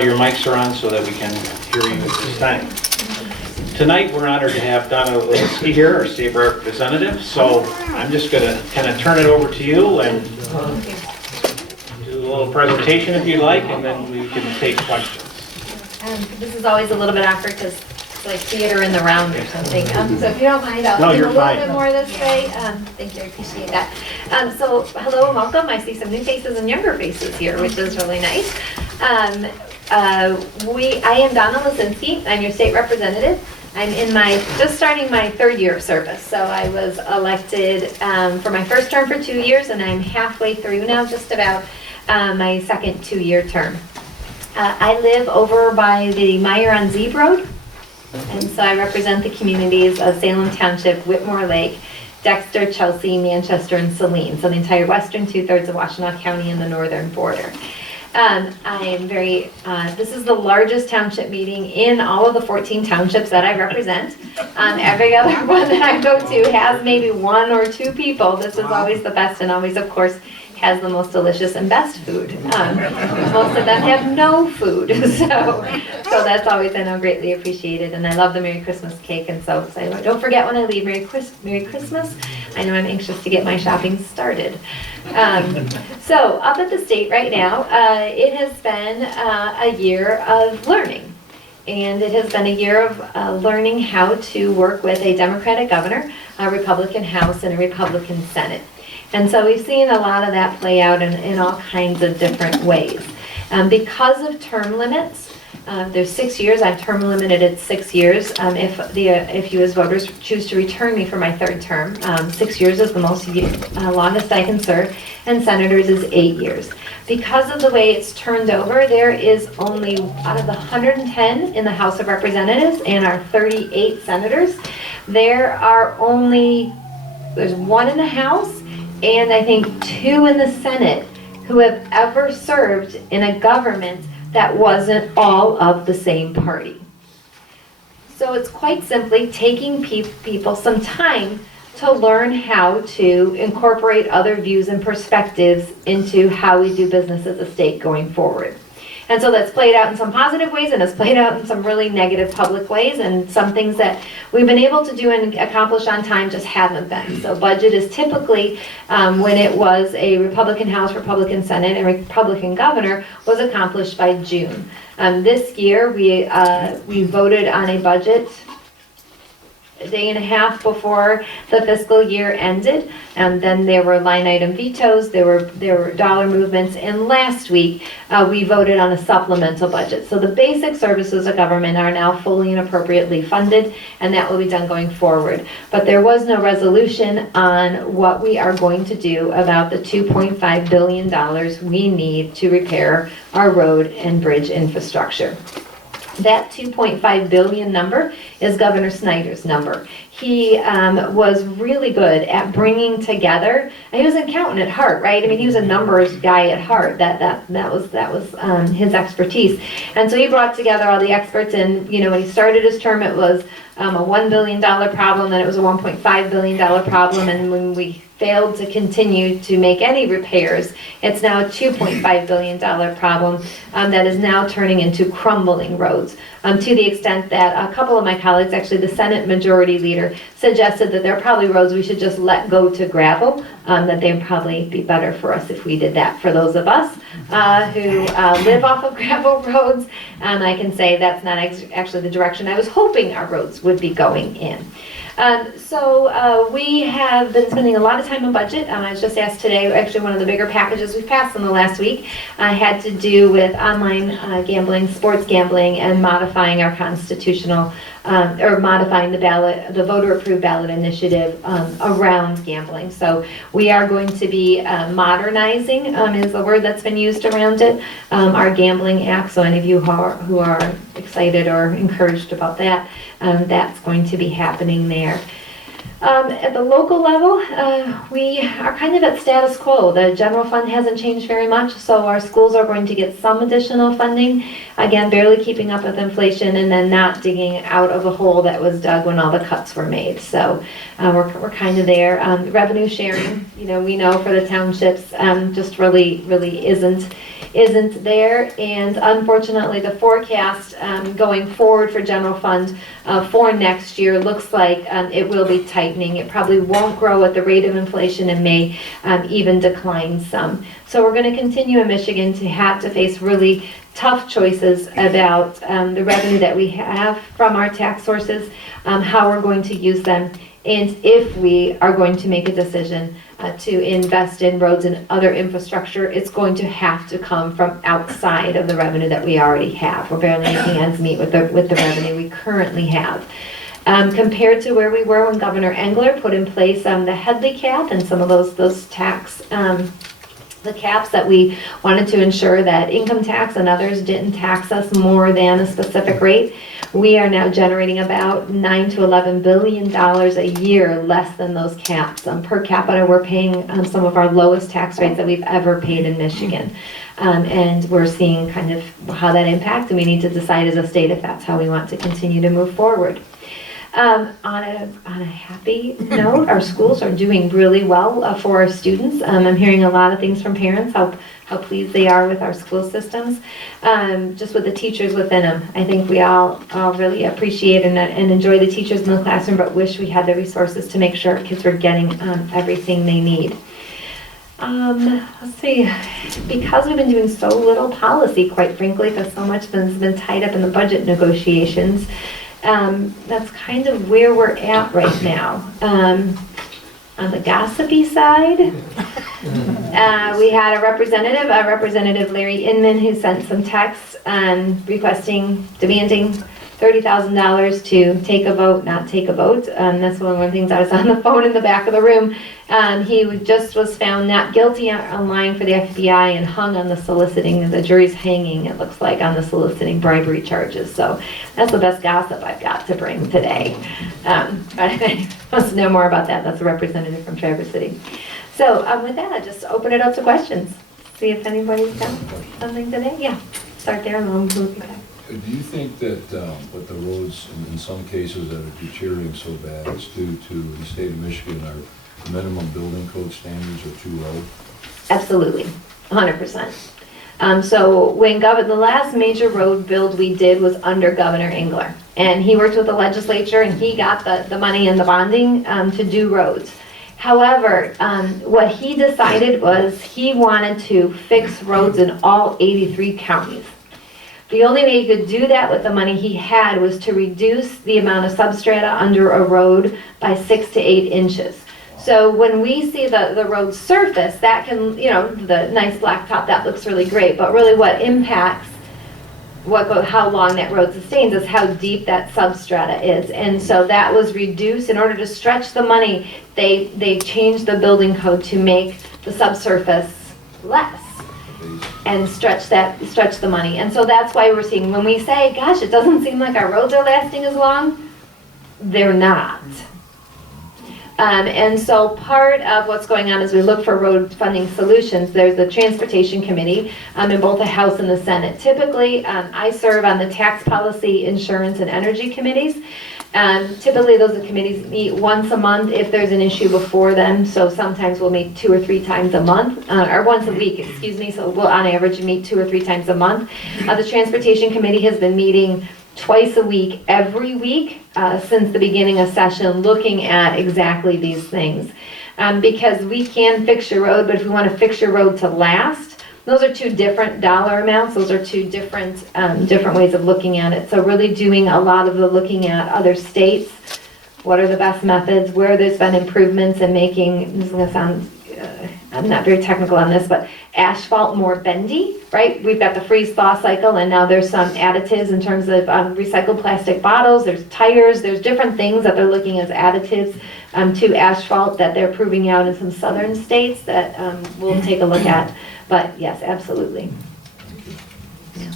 Your mics are on so that we can hear you at this time. Tonight, we're honored to have Donna Lewinsky here, our state representative. So I'm just going to kind of turn it over to you and do a little presentation if you'd like, and then we can take questions. This is always a little bit awkward because it's like theater in the round or something. So if you don't mind, I'll do a little bit more this way. Thank you, I appreciate that. So hello and welcome. I see some new faces and younger faces here, which is really nice. I am Donna Lewinsky. I'm your state representative. I'm just starting my third year of service. So I was elected for my first term for 2 years, and I'm halfway through now, just about my second 2-year term. I live over by the Meyer on Zeeb Road, and so I represent the communities of Salem Township, Whitmore Lake, Dexter, Chelsea, Manchester, and Saline. So the entire western 2/3 of Washtenaw County and the northern border. This is the largest township meeting in all of the 14 townships that I represent. Every other one that I go to has maybe 1 or 2 people. This is always the best, and always, of course, has the most delicious and best food. Most of them have no food, so that's always, I know, greatly appreciated. And I love the Merry Christmas cake, and so don't forget when I leave, Merry Christmas. I know I'm anxious to get my shopping started. So up at the state right now, it has been a year of learning. And it has been a year of learning how to work with a Democratic governor, a Republican House, and a Republican Senate. And so we've seen a lot of that play out in all kinds of different ways. Because of term limits, there's 6 years. I'm term limited at 6 years. If you as voters choose to return me for my third term, 6 years is the longest I can serve, and senators is 8 years. Because of the way it's turned over, there is only, out of the 110 in the House of Representatives and our 38 senators, there's 1 in the House and I think 2 in the Senate who have ever served in a government that wasn't all of the same party. So it's quite simply taking people some time to learn how to incorporate other views and perspectives into how we do business as a state going forward. And so that's played out in some positive ways, and it's played out in some really negative public ways, and some things that we've been able to do and accomplish on time just haven't been. So budget is typically, when it was a Republican House, Republican Senate, and Republican governor, was accomplished by June. This year, we voted on a budget a day and a half before the fiscal year ended, and then there were line item vetoes, there were dollar movements, and last week we voted on a supplemental budget. So the basic services of government are now fully and appropriately funded, and that will be done going forward. But there was no resolution on what we are going to do about the $2.5 billion we need to repair our road and bridge infrastructure. That 2.5 billion number is Governor Snyder's number. He was really good at bringing together, and he was an accountant at heart, right? I mean, he was a numbers guy at heart. That was his expertise. And so he brought together all the experts, and when he started his term, it was a $1 billion problem, then it was a $1.5 billion problem, and when we failed to continue to make any repairs, it's now a $2.5 billion problem that is now turning into crumbling roads, to the extent that a couple of my colleagues, actually the Senate Majority Leader, suggested that there are probably roads we should just let go to gravel, that they would probably be better for us if we did that. For those of us who live off of gravel roads, I can say that's not actually the direction I was hoping our roads would be going in. So we have been spending a lot of time on budget. I was just asked today, actually one of the bigger packages we've passed in the last week had to do with online gambling, sports gambling, and modifying our constitutional, or modifying the voter-approved ballot initiative around gambling. So we are going to be modernizing, is the word that's been used around it, our gambling act. So any of you who are excited or encouraged about that, that's going to be happening there. At the local level, we are kind of at status quo. The general fund hasn't changed very much, so our schools are going to get some additional funding. Again, barely keeping up with inflation, and then not digging out of a hole that was dug when all the cuts were made. So we're kind of there. Revenue sharing, we know for the townships, just really isn't isn't there, and unfortunately, the forecast going forward for general fund for next year looks like it will be tightening. It probably won't grow at the rate of inflation and may even decline some. So we're going to continue in Michigan to have to face really tough choices about the revenue that we have from our tax sources, how we're going to use them, and if we are going to make a decision to invest in roads and other infrastructure, it's going to have to come from outside of the revenue that we already have. We're barely making ends meet with the revenue we currently have. Compared to where we were when Governor Engler put in place the Headley cap and some of those tax the caps that we wanted to ensure that income tax and others didn't tax us more than a specific rate. We are now generating about $9 to $11 billion a year less than those caps. Per capita, we're paying some of our lowest tax rates that we've ever paid in Michigan. And we're seeing kind of how that impacts, and we need to decide as a state if that's how we want to continue to move forward. On a happy note, our schools are doing really well for our students. I'm hearing a lot of things from parents, how pleased they are with our school systems, just with the teachers within them. I think we all really appreciate and enjoy the teachers in the classroom, but wish we had the resources to make sure our kids were getting everything they need. Let's see, because we've been doing so little policy, quite frankly, because so much has been tied up in the budget negotiations, that's kind of where we're at right now. On the gossipy side, we had a Representative Larry Inman, who sent some texts demanding $30,000 to take a vote, not take a vote. That's one of the things. I was on the phone in the back of the room. He just was found not guilty on lying for the FBI and hung on the soliciting. The jury's hanging, it looks like, on the soliciting bribery charges. So that's the best gossip I've got to bring today. But if anyone wants to know more about that, that's a representative from Traverse City. So with that, I'll just open it up to questions. See if anybody's got something today. Yeah, start there and we'll move back. Do you think that with the roads in some cases that are deteriorating so bad, it's due to the state of Michigan, our minimum building code standards are too low? Absolutely, 100%. So when the last major road build we did was under Governor Engler, and he worked with the legislature and he got the money and the bonding to do roads. However, what he decided was he wanted to fix roads in all 83 counties. The only way he could do that with the money he had was to reduce the amount of substrata under a road by 6 to 8 inches. So when we see the road surface, that can, the nice blacktop, that looks really great, but really what impacts how long that road sustains is how deep that substrata is. And so that was reduced. In order to stretch the money, they changed the building code to make the subsurface less and stretch the money. And so that's why we're seeing, when we say, gosh, it doesn't seem like our roads are lasting as long, they're not. And so part of what's going on as we look for road funding solutions, there's the Transportation Committee in both the House and the Senate. Typically, I serve on the Tax Policy, Insurance, and Energy Committees. Typically, those committees meet once a month if there's an issue before them. So sometimes we'll meet 2 or 3 times a month, or once a week, excuse me. So we'll on average meet 2 or 3 times a month. The Transportation Committee has been meeting twice a week, every week, since the beginning of session, looking at exactly these things. Because we can fix your road, but if we want to fix your road to last, those are 2 different dollar amounts. Those are 2 different ways of looking at it. So really doing a lot of the looking at other states, what are the best methods, where there's been improvements in making, this is going to sound, I'm not very technical on this, but asphalt more bendy, right? We've got the freeze-thaw cycle, and now there's some additives in terms of recycled plastic bottles, there's tires, there's different things that they're looking as additives to asphalt that they're proving out in some southern states that we'll take a look at. But yes, absolutely. Yeah.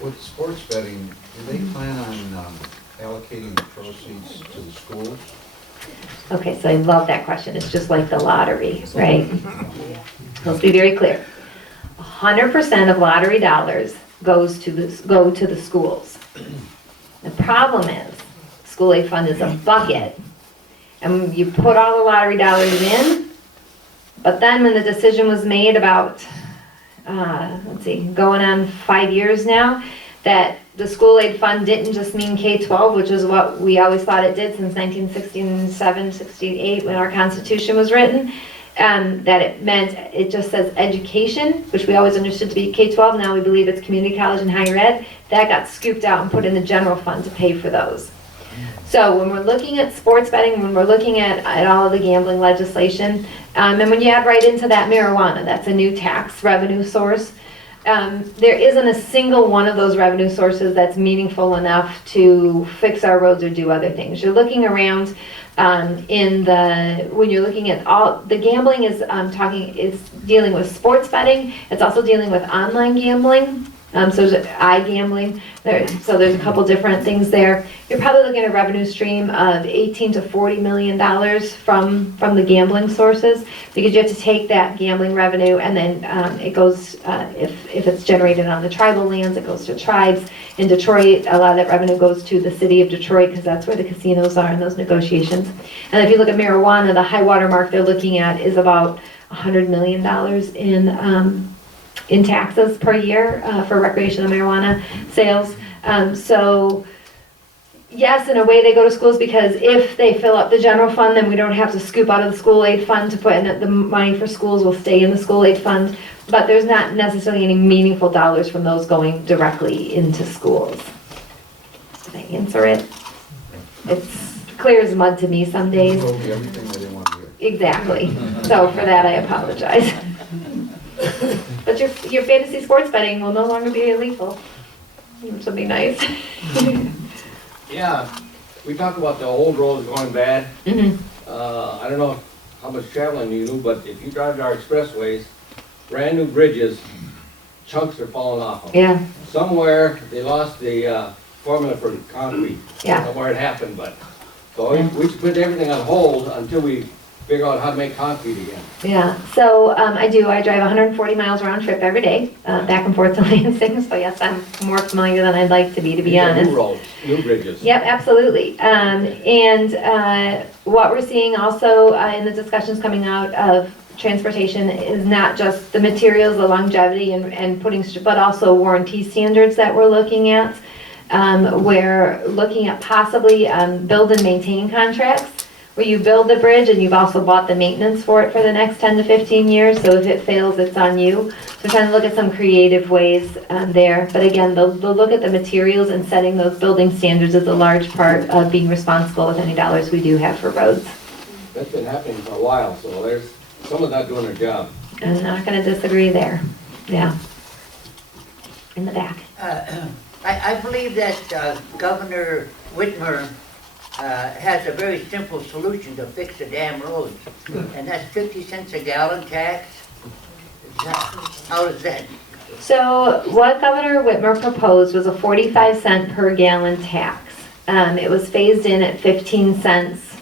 With sports betting, do they plan on allocating the proceeds to the schools? Okay, so I love that question. It's just like the lottery, right? Let's be very clear. 100% of lottery dollars go to the schools. The problem is, school aid fund is a bucket, and you put all the lottery dollars in, but then when the decision was made about let's see, going on 5 years now, that the school aid fund didn't just mean K-12, which is what we always thought it did since 1967, 68, when our Constitution was written. That it meant, it just says education, which we always understood to be K-12, now we believe it's community college and higher ed. That got scooped out and put in the general fund to pay for those. So when we're looking at sports betting, when we're looking at all of the gambling legislation, and when you add right into that marijuana, that's a new tax revenue source. There isn't a single one of those revenue sources that's meaningful enough to fix our roads or do other things. You're looking around when you're looking at all, the gambling is dealing with sports betting. It's also dealing with online gambling. So there's iGambling. So there's a couple different things there. You're probably looking at a revenue stream of $18 to $40 million from the gambling sources, because you have to take that gambling revenue and then it goes, if it's generated on the tribal lands, it goes to tribes. In Detroit, a lot of that revenue goes to the city of Detroit because that's where the casinos are in those negotiations. And if you look at marijuana, the high water mark they're looking at is about $100 million in taxes per year for recreational marijuana sales. So yes, in a way they go to schools, because if they fill up the general fund, then we don't have to scoop out of the school aid fund to put in the money for schools will stay in the school aid fund. But there's not necessarily any meaningful dollars from those going directly into schools. Did I answer it? It's clear as mud to me some days. Told me everything I didn't want to hear. Exactly. So for that, I apologize. But your fantasy sports betting will no longer be illegal, which will be nice. Yeah, we talked about the old roads going bad. Mhm. I don't know how much traveling you do, but if you drive to our expressways, brand new bridges, chunks are falling off them. Yeah, Somewhere, they lost the formula for concrete. I Yeah. don't know where it happened, but, so we should put everything on hold until we figure out how to make concrete again. yeah. So I drive 140 miles round trip every day, back and forth to Lansing. So yes, I'm more familiar than I'd like to be These are honest. New roads, new bridges. Yep, absolutely. What we're seeing also in the discussions coming out of transportation is not just the materials, the longevity, and but also warranty standards that we're looking at. We're looking at possibly build and maintain contracts, where you build the bridge and you've also bought the maintenance for it for the next 10 to 15 years. So if it fails, it's on you. So we're trying to look at some creative ways there. But again, they'll look at the materials, and setting those building standards is a large part of being responsible with any dollars we do have for roads. That's been happening for a while, so there's, someone's not doing their job. I'm not going to disagree there. Yeah. In the back. I believe that Governor Whitmer has a very simple solution to fix the damn roads, and that's 50 cents a gallon tax. How does that? So what Governor Whitmer proposed was a 45-cent per gallon tax. It was phased in at 15 cents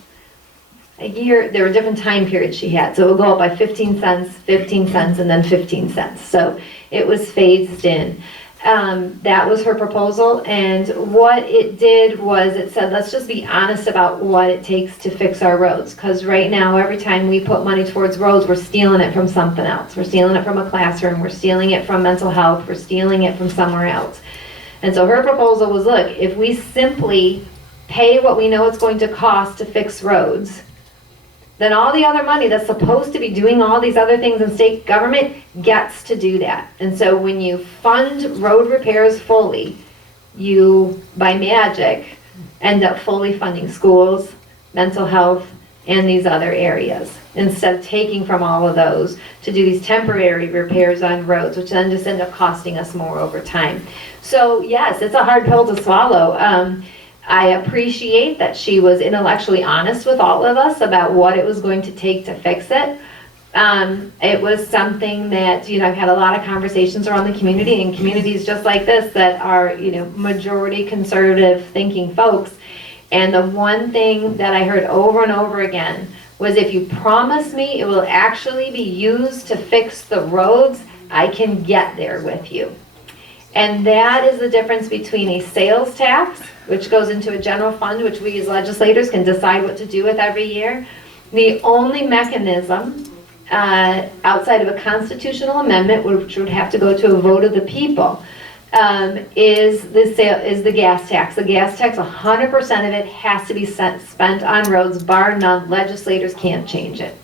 a year. There were different time periods she had, so it would go up by 15 cents, 15 cents, and then 15 cents. So it was phased in. That was her proposal, and what it did was it said, let's just be honest about what it takes to fix our roads, because right now, every time we put money towards roads, we're stealing it from something else. We're stealing it from a classroom, we're stealing it from mental health, we're stealing it from somewhere else. And so her proposal was, look, if we simply pay what we know it's going to cost to fix roads, then all the other money that's supposed to be doing all these other things in state government gets to do that. And so when you fund road repairs fully, you, by magic, end up fully funding schools, mental health, and these other areas, instead of taking from all of those to do these temporary repairs on roads, which then just end up costing us more over time. So yes, it's a hard pill to swallow. I appreciate that she was intellectually honest with all of us about what it was going to take to fix it. It was something that, I've had a lot of conversations around the community, and communities just like this that are, majority conservative thinking folks. And the one thing that I heard over and over again was, if you promise me it will actually be used to fix the roads, I can get there with you. And that is the difference between a sales tax, which goes into a general fund, which we as legislators can decide what to do with every year. The only mechanism outside of a constitutional amendment, which would have to go to a vote of the people, is the gas tax. The gas tax, 100% of it has to be spent on roads, bar none. Legislators can't change it.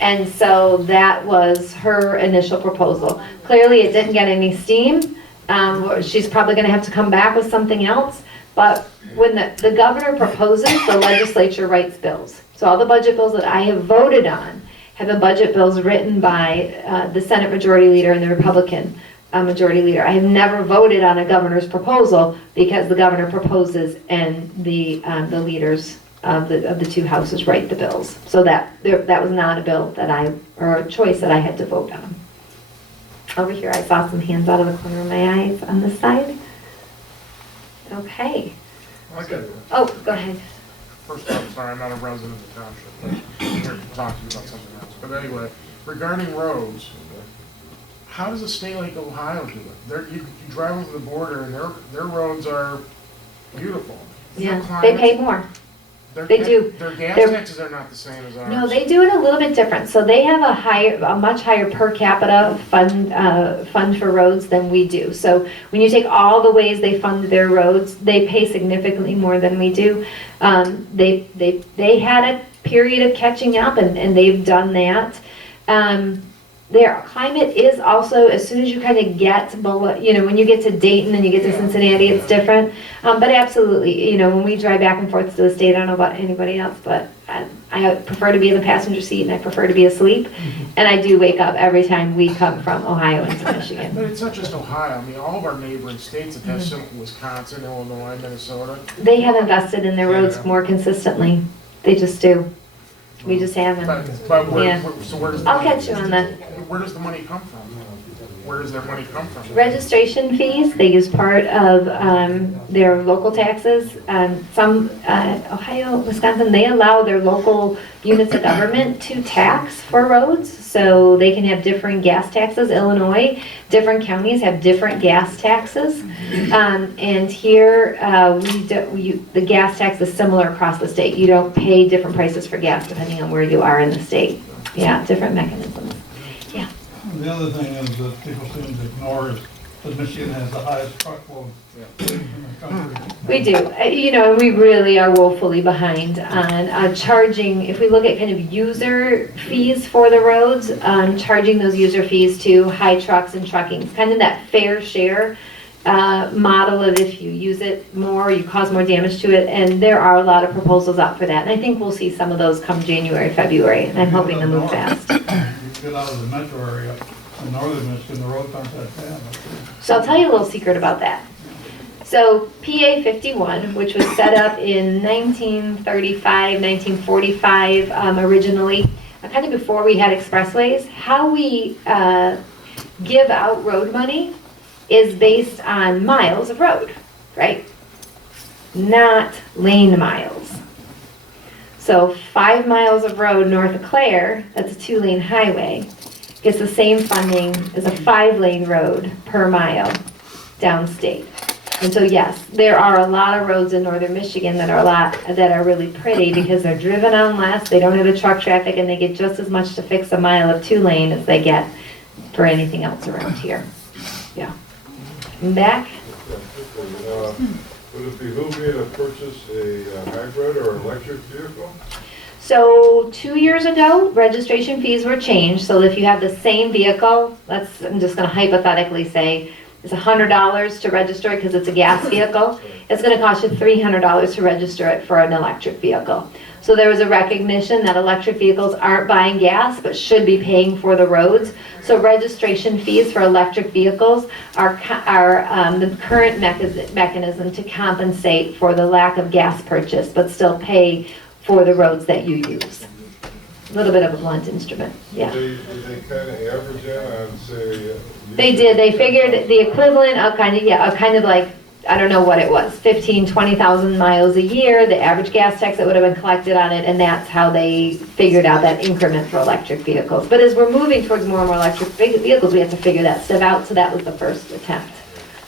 And so that was her initial proposal. Clearly, it didn't get any steam. She's probably going to have to come back with something else. But when the governor proposes, the legislature writes bills. So all the budget bills that I have voted on have been budget bills written by the Senate Majority Leader and the Republican Majority Leader. I have never voted on a governor's proposal because the governor proposes and the leaders of the two houses write the bills. So that was not a bill or a choice that I had to vote on. Over here, I saw some hands out of the corner of my eyes on this side. Okay. Oh, go ahead. First off, sorry, I'm not a resident of the township. I'm here to talk to you about something else. But anyway, regarding roads, how does a state like Ohio do it? You drive over the border and their roads are beautiful. Yeah, they pay more. They do. Their gas taxes are not the same as ours. No, they do it a little bit different. So they have a much higher per capita fund for roads than we do. So when you take all the ways they fund their roads, they pay significantly more than we do. They had a period of catching up, and they've done that. Their climate is also, as soon as you kind of get below, when you get to Dayton and you get to Cincinnati, it's different. But absolutely, when we drive back and forth to the state, I don't know about anybody else, but I prefer to be in the passenger seat and I prefer to be asleep. And I do wake up every time we come from Ohio into Michigan. But it's not just Ohio. I mean, all of our neighboring states that have similar, Wisconsin, Illinois, Minnesota. They have invested in their roads more consistently. They just do. We just haven't. But Yeah. so where does I'll catch you on that. Where does the money come from? Where does their money come from? Registration fees, they use part of their local taxes. Some, Ohio, Wisconsin, they allow their local units of government to tax for roads. So they can have different gas taxes. Illinois, different counties have different gas taxes. And here, the gas tax is similar across the state. You don't pay different prices for gas depending on where you are in the state. Yeah, different mechanisms. Yeah. The other thing is that people seem to ignore is that Michigan has the highest truckload in the country. We do. We really are woefully behind on charging, if we look at kind of user fees for the roads, charging those user fees to high trucks and trucking. It's kind of that fair share model of if you use it more, you cause more damage to it, and there are a lot of proposals out for that. And I think we'll see some of those come January, February, and I'm hoping to move fast. You get out of the metro area in northern Michigan, the roads aren't that bad. So I'll tell you a little secret about that. So PA 51, which was set up in 1935, 1945 originally, kind of before we had expressways, how we give out road money is based on miles of road, right? Not lane miles. So 5 miles of road north of Clare, that's a 2-lane highway, gets the same funding as a 5-lane road per mile downstate. And so yes, there are a lot of roads in northern Michigan that are really pretty because they're driven on less, they don't have the truck traffic, and they get just as much to fix a mile of 2-lane as they get for anything else around here. Yeah. And back? Would it behoove me to purchase a hybrid or electric vehicle? So 2 years ago, registration fees were changed, so if you have the same vehicle, I'm just gonna hypothetically say, it's $100 to register it because it's a gas vehicle. It's gonna cost you $300 to register it for an electric vehicle. So there was a recognition that electric vehicles aren't buying gas, but should be paying for the roads. So registration fees for electric vehicles are the current mechanism to compensate for the lack of gas purchase, but still pay for the roads that you use. A little bit of a blunt instrument, yeah. Did they kind of average in on, say... They did. They figured the equivalent of kind of like, I don't know what it was, 20,000 miles a year, the average gas tax that would have been collected on it, and that's how they figured out that increment for electric vehicles. But as we're moving towards more and more electric vehicles, we have to figure that stuff out, so that was the first attempt.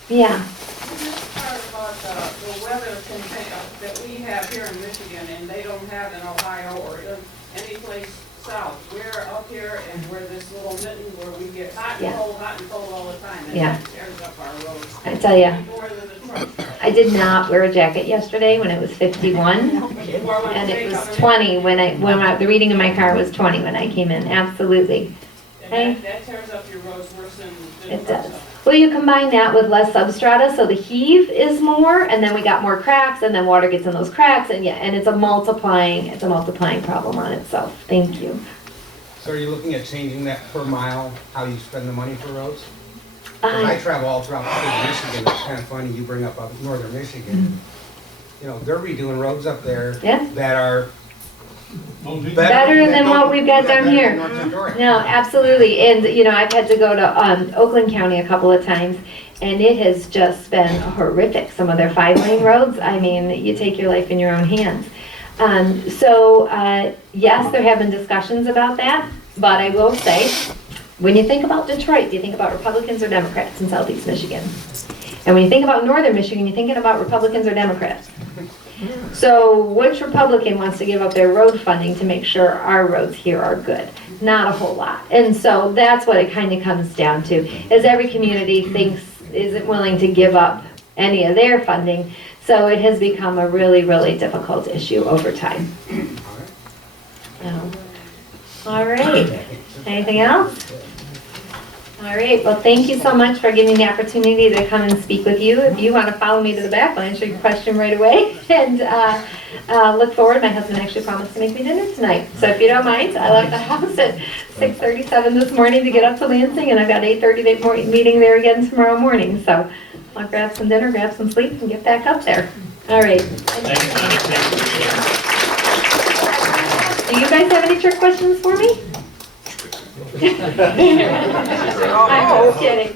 Yeah. This part about the weather thing that we have here in Michigan and they don't have in Ohio or any place south. We're up here and wear this little mitten where we get hot Yeah. and cold all the time. And Yeah. that tears up our roads. I tell ya, More than the trucks. I did not wear a jacket yesterday when it was 51. Or when And they it was come in, 20 the reading in my car was 20 when I came in, absolutely. And that tears up your roads worse than It trucks does. up. Well, you combine that with less substrata, so the heave is more, and then we got more cracks, and then water gets in those cracks, and yeah, and it's a multiplying problem on itself. Thank you. So are you looking at changing that per mile, how you spend the money for roads? 'Cause I travel all throughout the state of Michigan, it's kind of funny, you bring up northern Michigan. You know, they're redoing roads up there Yeah. that are Better than what we've got down here. North Central. No, absolutely, and, you know, I've had to go to, Oakland County a couple of times, and it has just been horrific, some of their 5-lane roads, I mean, you take your life in your own hands. Yes, there have been discussions about that, but I will say, when you think about Detroit, do you think about Republicans or Democrats in Southeast Michigan? And when you think about Northern Michigan, you're thinking about Republicans or Democrats. So which Republican wants to give up their road funding to make sure our roads here are good? Not a whole lot. And so that's what it kind of comes down to, is every community isn't willing to give up any of their funding. So it has become a really, really difficult issue over time. All right. Anything else? All right, well, thank you so much for giving me the opportunity to come and speak with you. If you want to follow me to the back, I'll answer your question right away. And look forward, my husband actually promised to make me dinner tonight. So if you don't mind, I left the house at 6:37 this morning to get up to Lansing, and I've got 8:30 meeting there again tomorrow morning. So I'll grab some dinner, grab some sleep, and get back up there. All right. Do you guys have any trick questions for me? I'm just kidding.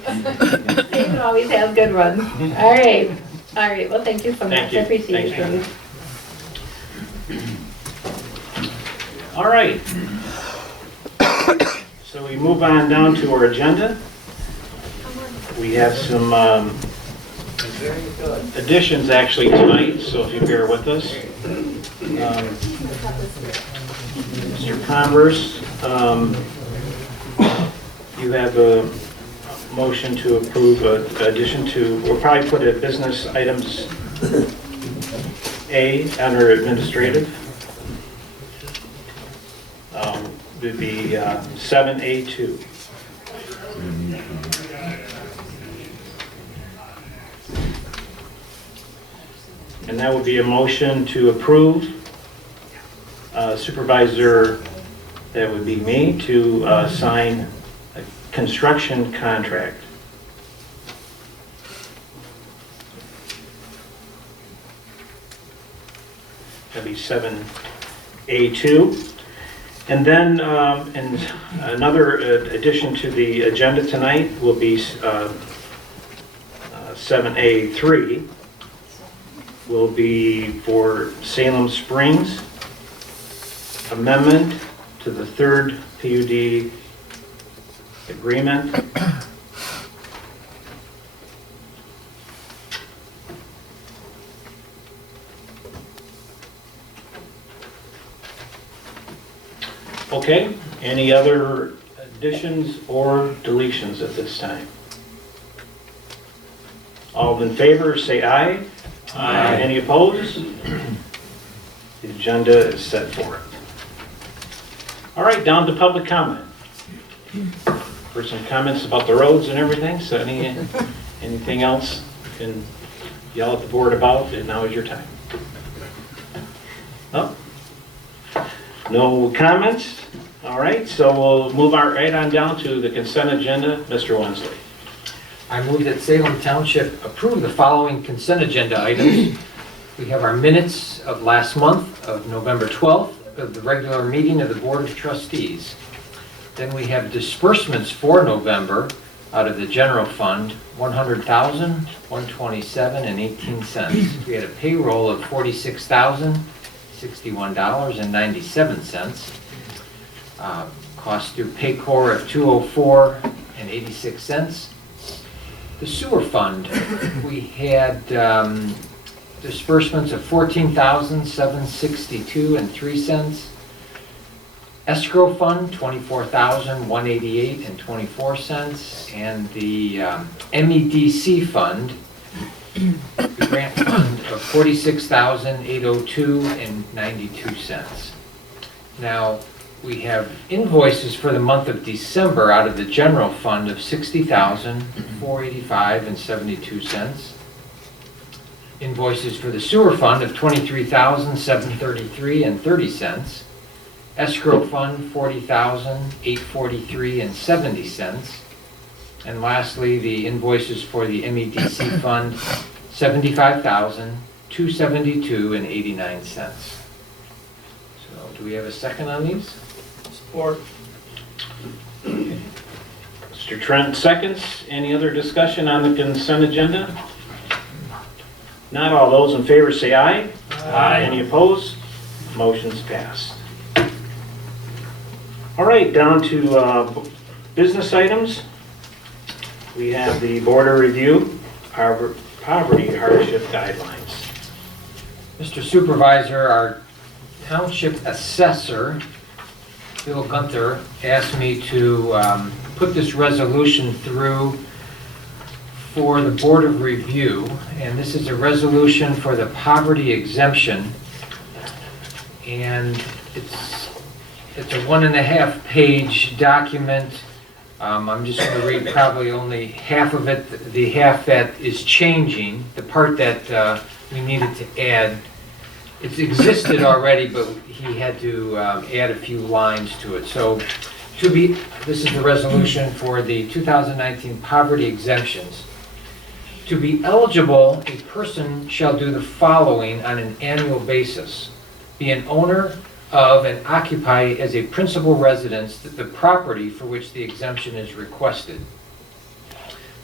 David always has good ones. All right. Well, thank you so much. Thank you. I appreciate it. Thanks, All right. So we move on down to our agenda. We have some additions actually tonight, so if you bear with us. Mr. Converse, you have a motion to approve an addition to, we'll probably put a business items A under administrative. Would be 7A2. And that would be a motion to approve supervisor, that would be me, to sign a construction contract. That'd be 7A2. And then and another addition to the agenda tonight will be 7A3. Will be for Salem Springs, amendment to the third PUD agreement. Okay, any other additions or deletions at this time? All in favor, say aye. Aye. Any opposed? The agenda is set for it. All right, down to public comment. For some comments about the roads and everything, so anything else you can yell at the board about, and now is your time. No? No comments? All right, so we'll move right on down to the consent agenda. Mr. Wensley. I move that Salem Township approve the following consent agenda items. We have our minutes of last month of November 12th of the regular meeting of the Board of Trustees. Then we have disbursements for November out of the general fund, $100,127.18. We had a payroll of $46,061.97. Cost through Paycor of $204.86. The sewer fund, we had disbursements of $14,762.03. Escrow fund, $24,188.24, and the MEDC fund, the grant fund of $46,802.92. Now, we have invoices for the month of December out of the general fund of $60,485.72. Invoices for the sewer fund of $23,733.30. Escrow fund, $40,843.70. And lastly, the invoices for the MEDC fund, $75,272.89. So do we have a second on these? Support. Mr. Trent seconds. Any other discussion on the consent agenda? Not all those in favor say aye. Aye. Any opposed? Motion's passed. All right, down to business items. We have the border review, poverty hardship guidelines. Mr. Supervisor, our township assessor, Bill Gunther, asked me to put this resolution through for the Board of Review, and this is a resolution for the poverty exemption, and it's a 1.5-page document. I'm just going to read probably only half of it, the half that is changing, the part that we needed to add. It's existed already, but he had to add a few lines to it. So this is the resolution for the 2019 poverty exemptions. To be eligible, a person shall do the following on an annual basis: be an owner of and occupy as a principal residence the property for which the exemption is requested.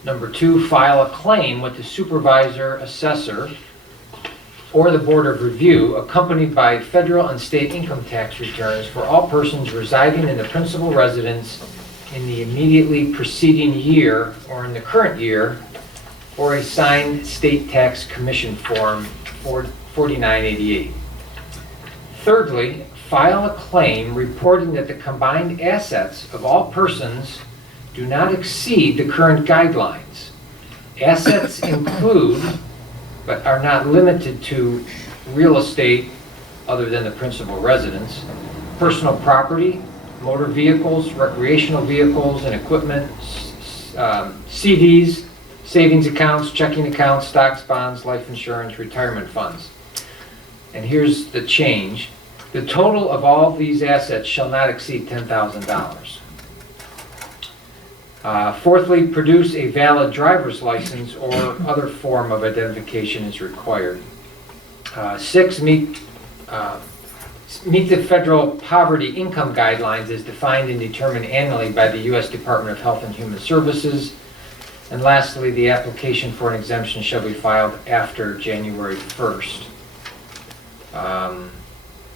Number 2, file a claim with the supervisor, assessor, or the Board of Review, accompanied by federal and state income tax returns for all persons residing in the principal residence in the immediately preceding year or in the current year, or a signed state tax commission form 4988. Thirdly, file a claim reporting that the combined assets of all persons do not exceed the current guidelines. Assets include, but are not limited to, real estate other than the principal residence, personal property, motor vehicles, recreational vehicles and equipment, CDs, savings accounts, checking accounts, stocks, bonds, life insurance, retirement funds. And here's the change. The total of all these assets shall not exceed $10,000. Fourthly, produce a valid driver's license or other form of identification is required. 6, meet the federal poverty income guidelines as defined and determined annually by the U.S. Department of Health and Human Services. And lastly, the application for an exemption shall be filed after January 1st.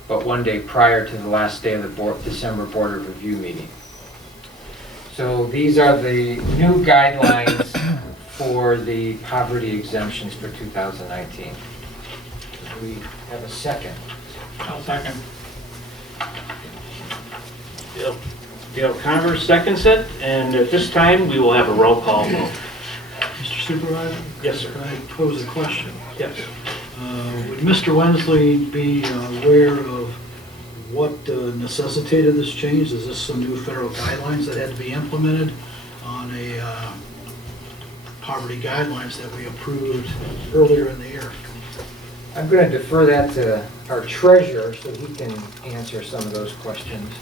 But one day prior to the last day of the December Board of Review meeting. So these are the new guidelines for the poverty exemptions for 2019. Do we have a second? I'll second. Dale Converse seconds it, and at this time, we will have a roll call vote. Mr. Supervisor? Yes, sir. Can I pose a question? Yes. Would Mr. Wensley be aware of what necessitated this change? Is this some new federal guidelines that had to be implemented on a poverty guidelines that we approved earlier in the year? I'm going to defer that to our treasurer so he can answer some of those questions.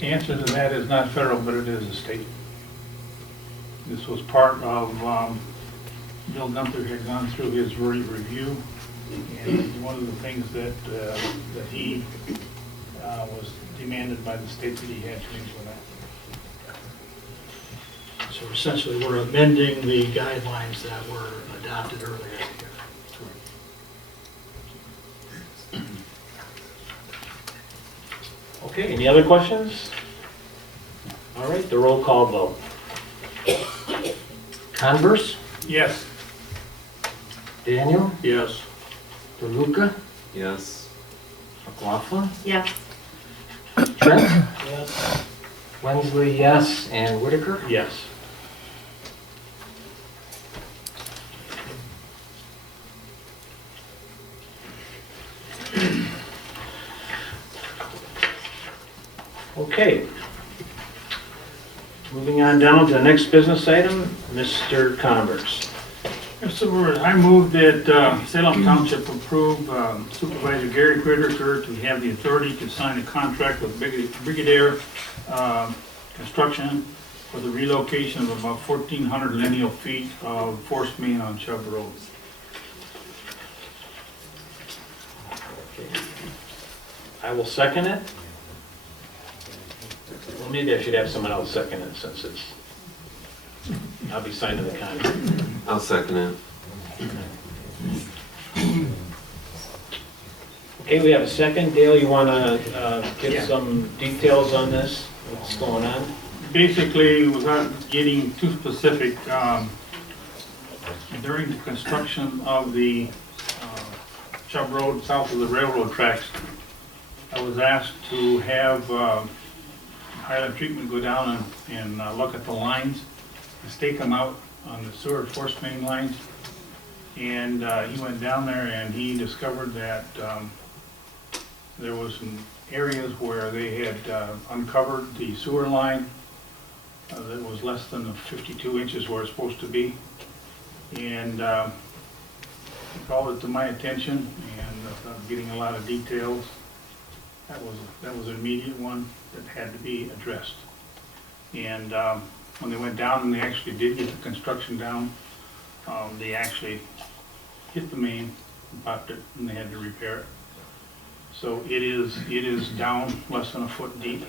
The answer to that is not federal, but it is a state. This was part of, Bill Gunther had gone through his review, and one of the things that he was demanded by the state that he had to implement. So essentially, we're amending the guidelines that were adopted earlier this year. Okay, any other questions? All right, the roll call vote. Converse? Yes. Daniel? Yes. DeLuca? Yes. McLaughlin? Yes. Trent? Yes. Wensley, yes, and Whitaker? Yes. Okay. Moving on down to the next business item, Mr. Converse. Mr. Word, I move that Salem Township approve Supervisor Gary Whitaker to have the authority to sign a contract with Brigadier Construction for the relocation of about 1,400 lineal feet of force main on Chubb Road. I will second it. Well, maybe I should have someone else second it since I'll be signing the contract. I'll second it. Okay, we have a second. Dale, you want to give some details on this? What's going on? Basically, without getting too specific, during the construction of the Chubb Road south of the railroad tracks, I was asked to have Highland Treatment go down and look at the lines, and stake them out on the sewer force main lines. And he went down there and he discovered that there was some areas where they had uncovered the sewer line that was less than 52 inches where it's supposed to be. And he called it to my attention, and without getting a lot of details, that was an immediate one that had to be addressed. And when they went down and they actually did get the construction down, they actually hit the main, popped it, and they had to repair it. So it is down less than a foot deep,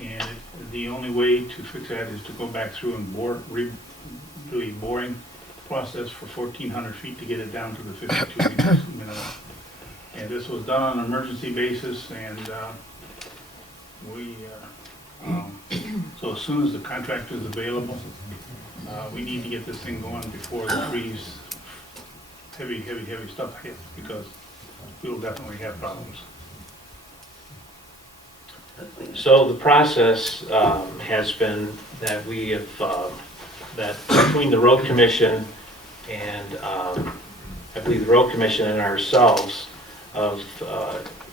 and the only way to fix that is to go back through and do a boring process for 1,400 feet to get it down to the 52 inches minimum. And this was done on an emergency basis, and so as soon as the contractor is available, we need to get this thing going before the freeze, heavy stuff hits, because we'll definitely have problems. So the process has been that we have, that between the road commission and I believe the road commission and ourselves of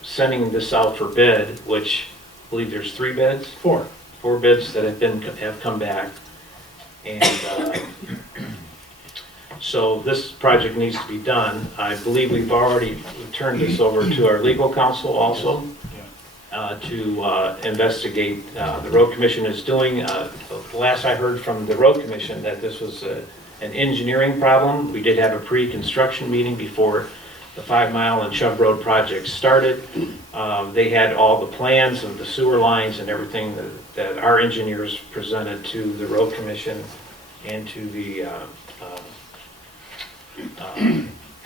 sending this out for bid, which I believe there's 3 bids? 4 bids that have come back. And so this project needs to be done. I believe we've already turned this over to our legal counsel also to investigate. The road commission is doing, the last I heard from the road commission, that this was an engineering problem. We did have a pre-construction meeting before the 5 Mile and Chubb Road project started. They had all the plans of the sewer lines and everything that our engineers presented to the road commission and to the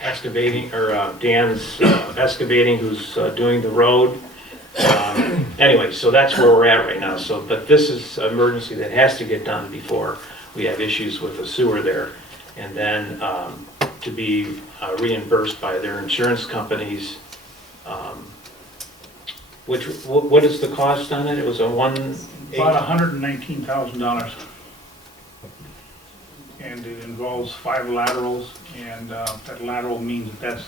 excavating, or Dan's excavating, who's doing the road. Anyway, so that's where we're at right now. So, but this is an emergency that has to get done before we have issues with the sewer there. And then to be reimbursed by their insurance companies, what is the cost on it? It was About $119,000. And it involves 5 laterals, and that lateral means that's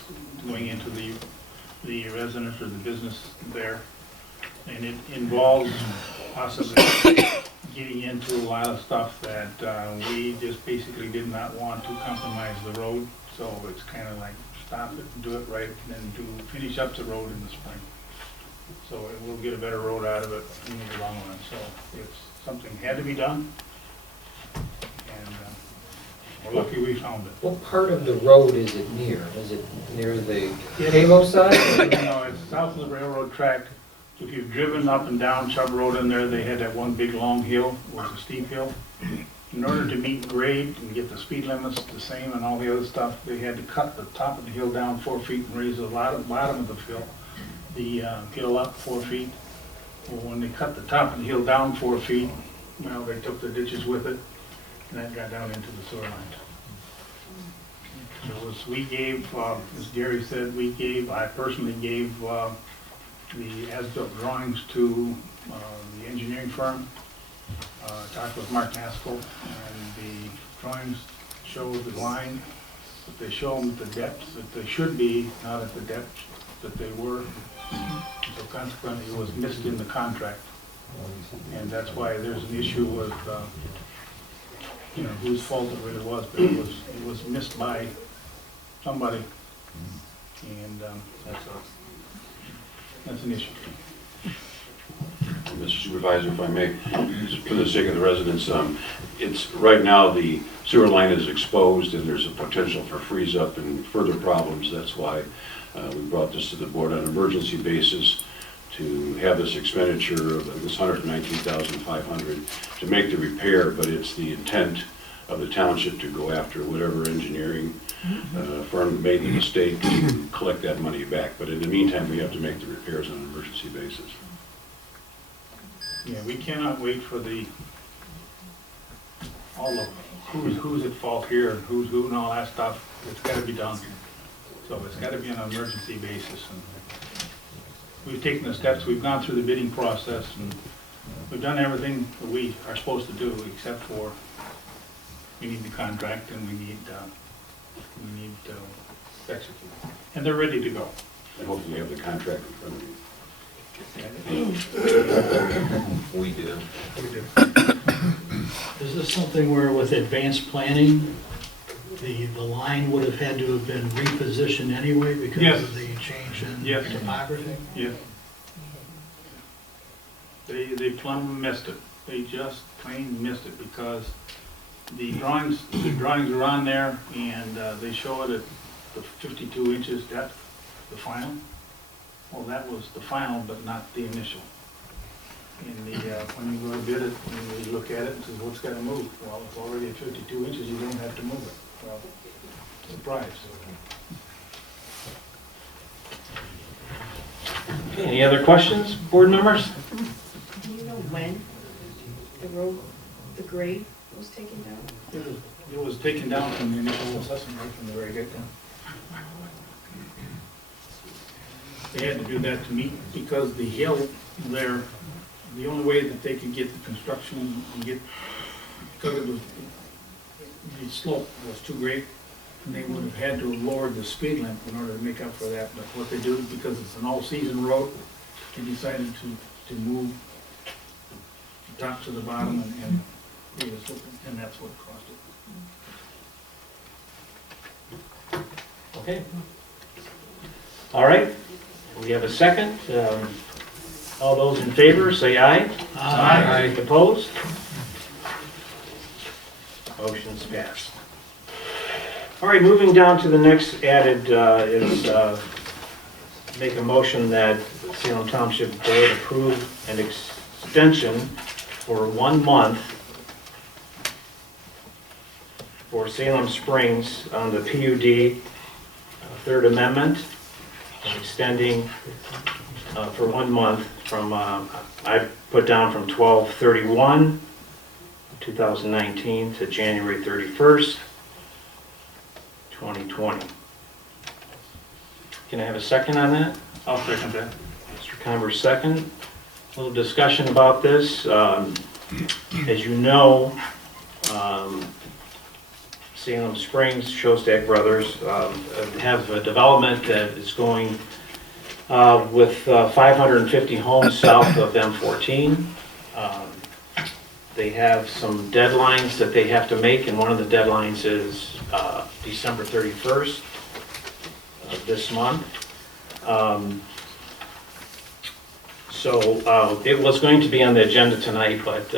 going into the residence or the business there. And it involves possibly getting into a lot of stuff that we just basically did not want to compromise the road. So it's kind of like stop it and do it right, and then finish up the road in the spring. So it will get a better road out of it in the long run. So it's something had to be done, and we're lucky we found it. What part of the road is it near? Is it near the Halo side? No, it's south of the railroad track. If you've driven up and down Chubb Road in there, they had that one big long hill, it was a steep hill. In order to meet grade and get the speed limits the same and all the other stuff, they had to cut the top of the hill down 4 feet and raise the bottom of the hill up 4 feet. Well, when they cut the top of the hill down 4 feet, well, they took the ditches with it, and that got down into the sewer lines. So we gave, as Gary said, I personally gave the as-built drawings to the engineering firm. Talked with Mark Maskell, and the drawings show the line, but they show them at the depths that they should be, not at the depths that they were. So consequently, it was missed in the contract. And that's why there's an issue with, whose fault it really was, but it was missed by somebody. And that's an issue. Mr. Supervisor, if I may, for the sake of the residents, it's, right now, the sewer line is exposed and there's a potential for freeze-up and further problems. That's why we brought this to the board on an emergency basis to have this expenditure of this $119,500 to make the repair, but it's the intent of the township to go after whatever engineering firm made the mistake to collect that money back. But in the meantime, we have to make the repairs on an emergency basis. Yeah, we cannot wait for all of who's at fault here and who's who and all that stuff. It's got to be done. So it's got to be on an emergency basis. And we've taken the steps. We've gone through the bidding process and we've done everything that we are supposed to do, except for we need the contract and we need to execute. And they're ready to go. And hopefully you have the contract in front of you. We did. Is this something where with advanced planning, the line would have had to have been repositioned anyway because Yes. of the change in Yes. topography? Yeah. They plumb missed it. They just plain missed it because the drawings are on there and they show it at the 52 inches depth, the final. Well, that was the final, but not the initial. In the, when you go to bid it, and you look at it and says, what's got to move? Well, it's already at 52 inches, you don't have to move it. Well, surprise. Okay, any other questions, board members? Do you know when the road, the grade was taken down? It was taken down from the initial assessment right from the very get-go. They had to do that to meet, because the hill there, the only way that they could get the construction and get, because it was, the slope was too great, and they would have had to have lowered the speed limit in order to make up for that. But what they do, because it's an all-season road, they decided to move the top to the bottom and that's what caused it. Okay. All right, we have a second. All those in favor, say aye. Aye. Opposed? Motion's passed. All right, moving down to the next added is make a motion that Salem Township Board approve an extension for 1 month for Salem Springs on the PUD Third Amendment, extending for 1 month from, I put down from 12/31/2019 to January 31st, 2020. Can I have a second on that? I'll second that. Mr. Converse, second. A little discussion about this. As you know, Salem Springs, Shostak Brothers have a development that is going with 550 homes south of M14. They have some deadlines that they have to make, and one of the deadlines is December 31st of this month. So it was going to be on the agenda tonight, but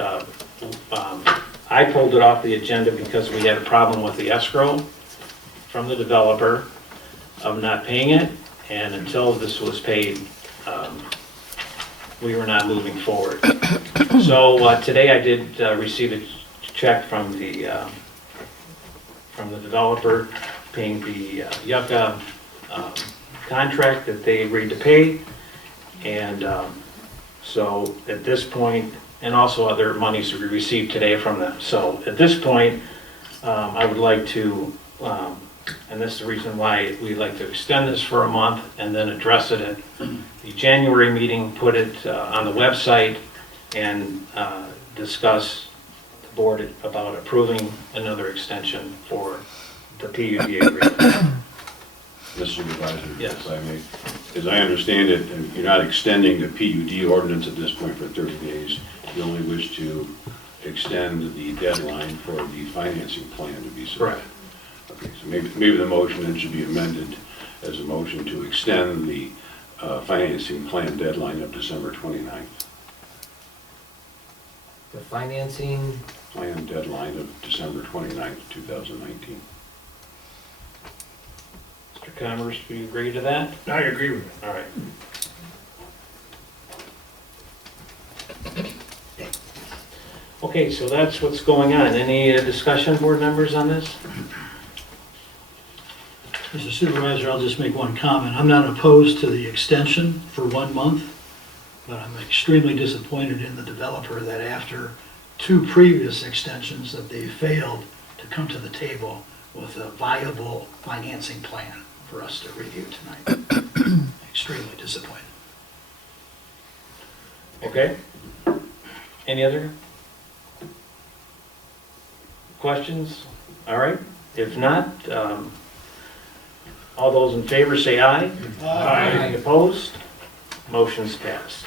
I pulled it off the agenda because we had a problem with the escrow from the developer of not paying it, and until this was paid, we were not moving forward. So today I did receive a check from the developer paying the Yucca contract that they agreed to pay, and so at this point, and also other monies we received today from them. So at this point, I would like to And this is the reason why we like to extend this for a month and then address it at the January meeting, put it on the website, and discuss the board about approving another extension for the PUD agreement. Mr. Supervisor, Yes. if I may, as I understand it, and you're not extending the PUD ordinance at this point for 30 days. You only wish to extend the deadline for the financing plan to be submitted. Correct. Okay, so maybe the motion then should be amended as a motion to extend the financing plan deadline of December 29th. The financing, Plan deadline of December 29th, 2019. Mr. Commerce, do you agree to that? I agree with it. All right. Okay, so that's what's going on. Any discussion, board members, on this? Mr. Supervisor, I'll just make one comment. I'm not opposed to the extension for 1 month, but I'm extremely disappointed in the developer that after 2 previous extensions that they failed to come to the table with a viable financing plan for us to review tonight. Extremely disappointed. Okay. Any other questions? All right. If not, all those in favor say aye. Aye. Any opposed? Motion's passed.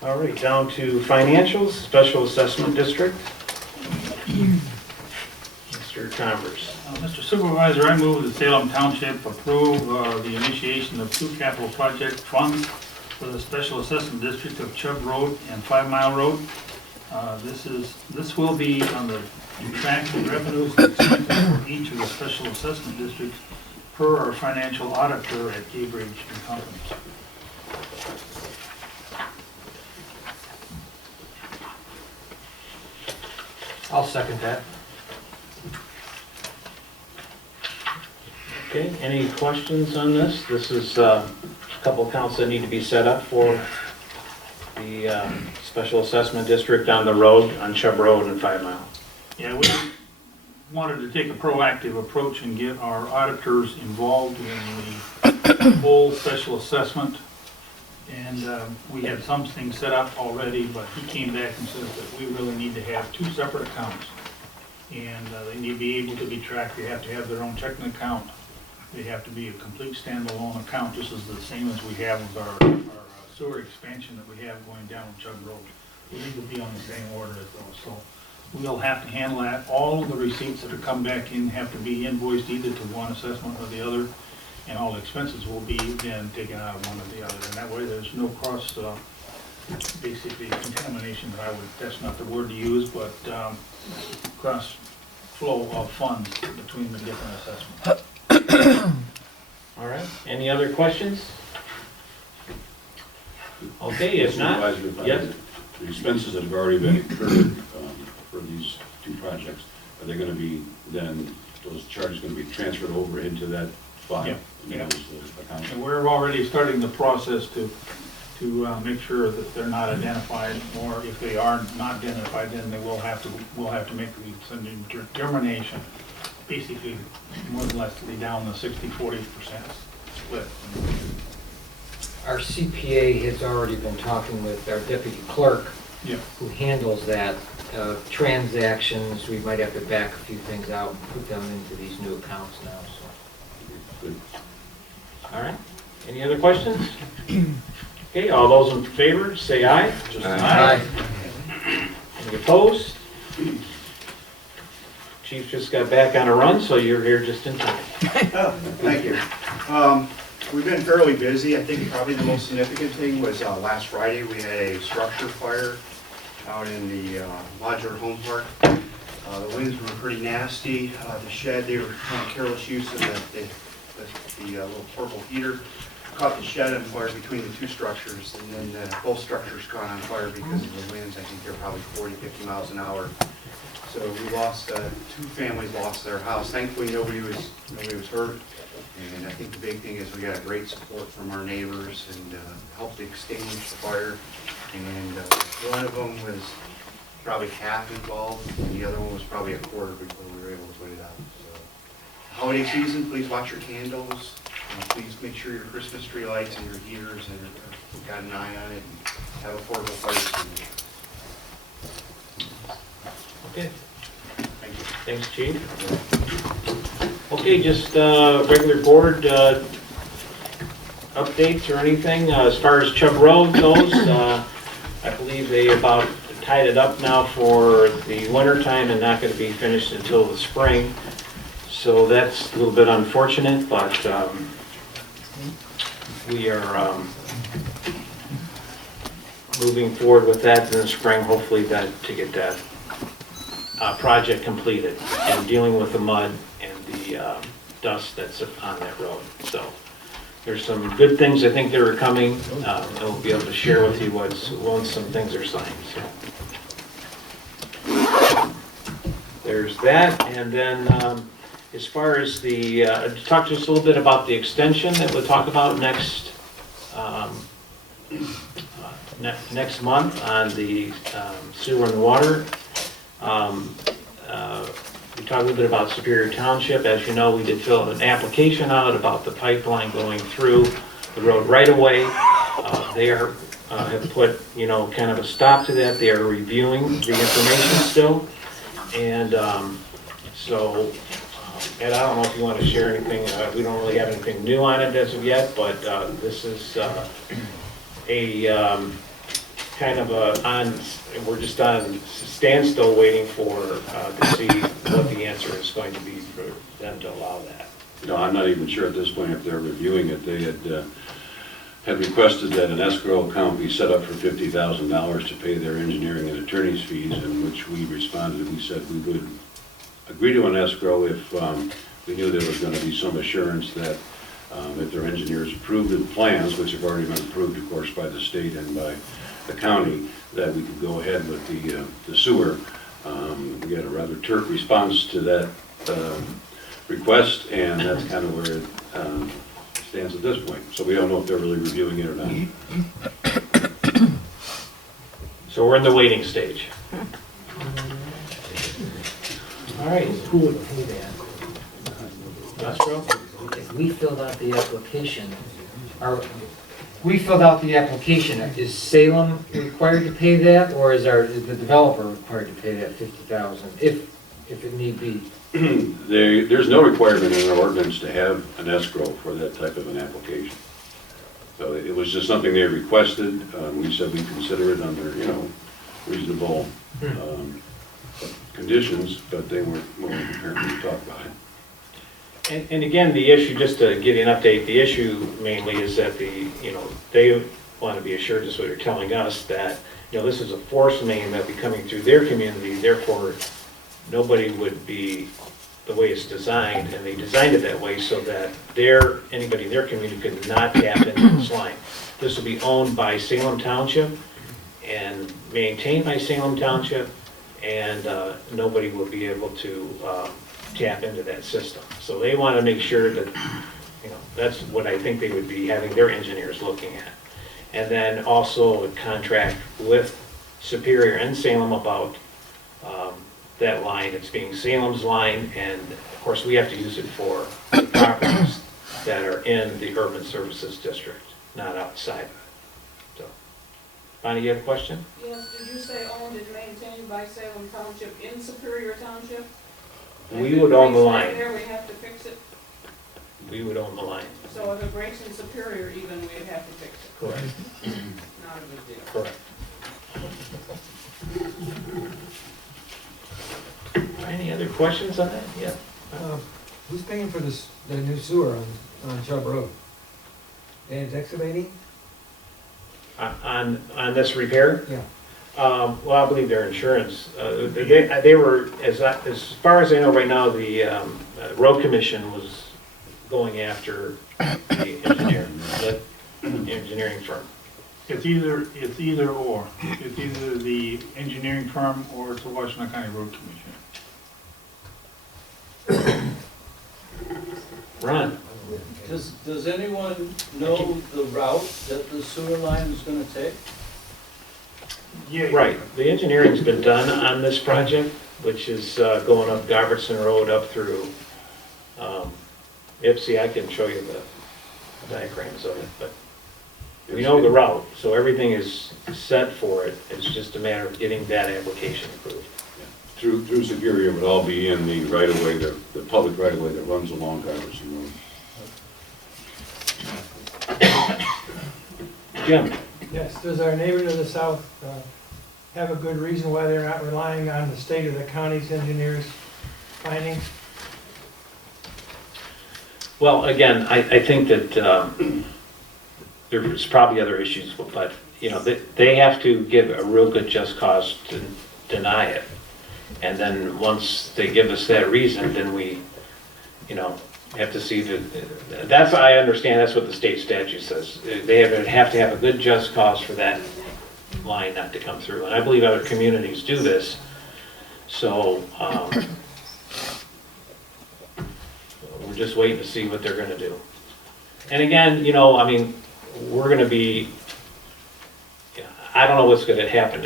All right, down to financials, Special Assessment District. Mr. Converse. Mr. Supervisor, I move that Salem Township approve the initiation of 2 capital project funds for the Special Assessment District of Chubb Road and 5 Mile Road. This will be on the contractual revenues and expenses for each of the Special Assessment Districts per our financial auditor at Gaybridge and Company. I'll second that. Okay, any questions on this? This is a couple accounts that need to be set up for the Special Assessment District on the road, on Chubb Road and 5 Mile. Yeah, we wanted to take a proactive approach and get our auditors involved in the whole special assessment. And we had some things set up already, but he came back and said that we really need to have 2 separate accounts. And they need to be able to be tracked. They have to have their own checking account. They have to be a complete standalone account, just as the same as we have with our sewer expansion that we have going down Chubb Road. We need to be on the same order as those. So we'll have to handle that. All the receipts that are come back in have to be invoiced either to one assessment or the other, and all expenses will be then taken out of one or the other. And that way there's no cross, basically contamination, that's not the word to use, but cross flow of funds between the different assessments. All right, any other questions? Okay, if not, Supervisor, if I yes. may, the expenses that have already been incurred for these 2 projects, are they going to be then, those charges going to be transferred over into that file? Yeah. in those accounts? And we're already starting the process to make sure that they're not identified, or if they are not identified, then we'll have to make the determination, basically more or less down the 60-40% split. Our CPA has already been talking with our deputy clerk, Yep. who handles that. Transactions, we might have to back a few things out and put them into these new accounts now, so. Good. All right, any other questions? Okay, all those in favor, say aye. Aye. Any opposed? Chief just got back on a run, so you're here just in time. Oh, thank you. We've been fairly busy. I think probably the most significant thing was last Friday, we had a structure fire out in the modular home park. The winds were pretty nasty. The shed, they were kind of careless use of the little portable heater. Caught the shed on fire between the 2 structures, and then both structures caught on fire because of the winds. I think they're probably 40, 50 miles an hour. So we lost, 2 families lost their house. Thankfully, nobody was hurt. And I think the big thing is we got great support from our neighbors and helped extinguish the fire. And one of them was probably half involved, and the other one was probably a quarter before we were able to put it out. So, holiday season, please watch your candles. Please make sure your Christmas tree lights and your heaters and got an eye on it. And have a portable fire extinguisher. Okay. Thank you. Thanks, Chief. Okay, just regular board updates or anything. As far as Chubb Road goes, I believe they about tied it up now for the winter time and not going to be finished until the spring. So that's a little bit unfortunate, but we are moving forward with that in the spring, hopefully to get that project completed and dealing with the mud and the dust that's on that road. So there's some good things I think that are coming, and we'll be able to share with you once some things are signed. So there's that, and then as far as the, talk just a little bit about the extension that we'll talk about next month on the sewer and water. We talked a little bit about Superior Township. As you know, we did fill an application out about the pipeline going through the road right away. They have put, kind of a stop to that. They are reviewing the information still. And so, Ed, I don't know if you want to share anything. We don't really have anything new on it as of yet, but this is a kind of we're just on standstill waiting for to see what the answer is going to be for them to allow that. I'm not even sure at this point if they're reviewing it. They had requested that an escrow account be set up for $50,000 to pay their engineering and attorney's fees, in which we responded. We said we would agree to an escrow if we knew there was going to be some assurance that if their engineers approved the plans, which have already been approved, of course, by the state and by the county, that we could go ahead with the sewer. We got a rather terse response to that request, and that's kind of where it stands at this point. So we don't know if they're really reviewing it or not. So we're in the waiting stage. All right. Who would pay that? Escrow? If we filled out the application, is Salem required to pay that, or is the developer required to pay that $50,000 if it need be? There's no requirement in our ordinance to have an escrow for that type of an application. So it was just something they requested. We said we consider it under, reasonable conditions, but they weren't prepared to talk about it. And again, the issue, just to give you an update, the issue mainly is that they want to be assured, is what they're telling us, that, this is a force main that would be coming through their community, therefore nobody would be the way it's designed, and they designed it that way so that anybody in their community could not tap into this line. This will be owned by Salem Township and maintained by Salem Township, and nobody will be able to tap into that system. So they want to make sure that, that's what I think they would be having their engineers looking at. And then also a contract with Superior and Salem about that line. It's being Salem's line, and of course we have to use it for the properties that are in the Urban Services District, not outside of it. So, Bonnie, you have a question? Yes, did you say owned and maintained by Salem Township in Superior Township? We would own the line. There, we have to fix it. We would own the line. So if it breaks in Superior even, we'd have to fix it. Correct. Not a big deal. Correct. Any other questions on that? Yeah. Who's paying for the new sewer on Chubb Road? And excavating? On this repair? Yeah. Well, I believe their insurance, they were, as far as I know right now, the road commission was going after the engineering firm. It's either or. It's either the engineering firm or it's the Washington County Road Commission. Ron? Does anyone know the route that the sewer line is gonna take? Yeah. Right, the engineering's been done on this project, which is going up Govertson Road up through Ipsy. I can show you the diagrams of it, but we know the route, so everything is set for it. It's just a matter of getting that application approved. Through Superior would all be in the right-of-way, the public right-of-way that runs along Govertson Road. Jim? Yes, does our neighbor to the south have a good reason why they're not relying on the state of the county's engineers' findings? Well, again, I think that there's probably other issues, but, you know, they have to give a real good just cause to deny it. And then once they give us that reason, then we, you know, have to see that's, I understand, that's what the state statute says. They have to have a good just cause for that line not to come through. And I believe other communities do this. So, we're just waiting to see what they're gonna do. And again, you know, I mean, we're gonna be, I don't know what's gonna happen.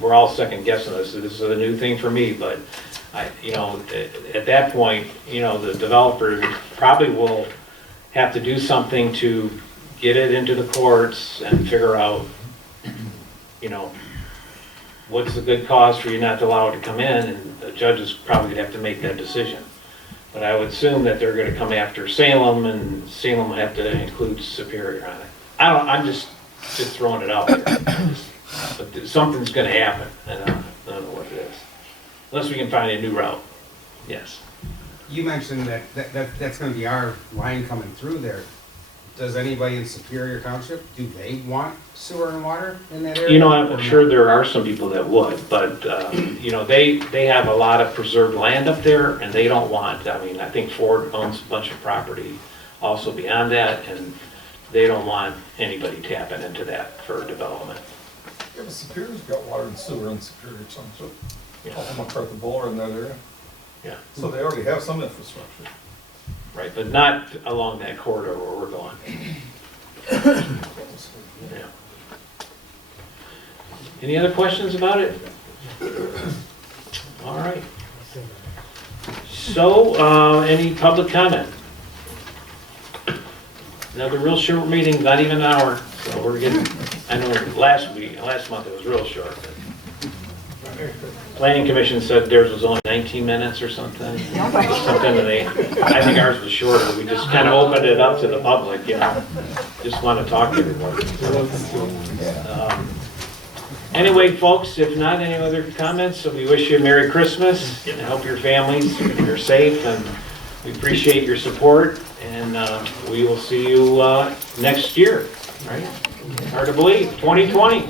We're all second guessing this. This is a new thing for me, but you know, at that point, you know, the developer probably will have to do something to get it into the courts and figure out, you know, what's the good cause for you not to allow it to come in, and the judges probably have to make that decision. But I would assume that they're gonna come after Salem, and Salem would have to include Superior on it. I'm just throwing it out there. But something's gonna happen, and I don't know what it is. Unless we can find a new route. Yes. You mentioned that's gonna be our line coming through there. Does anybody in Superior Township, do they want sewer and water in that area? You know, I'm sure there are some people that would, but, you know, they have a lot of preserved land up there, and they don't want, I mean, I think Ford owns a bunch of property also beyond that, and they don't want anybody tapping into that for development. Yeah, but Superior's got water and sewer in Superior Township. Yeah. All McCarthy Bowler in that area. Yeah. So they already have some infrastructure. Right, but not along that corridor where we're going. Yeah. Any other questions about it? All right. So, any public comment? Another real short meeting, not even an hour, so we're getting, I know last month it was real short. But Planning Commission said theirs was only 19 minutes or something. Something that I think ours was shorter. We just kind of opened it up to the public, you know. Just want to talk to everybody. Anyway, folks, if not any other comments, so we wish you a Merry Christmas and hope your families are safe, and we appreciate your support, and we will see you next year, right? Hard to believe, 2020.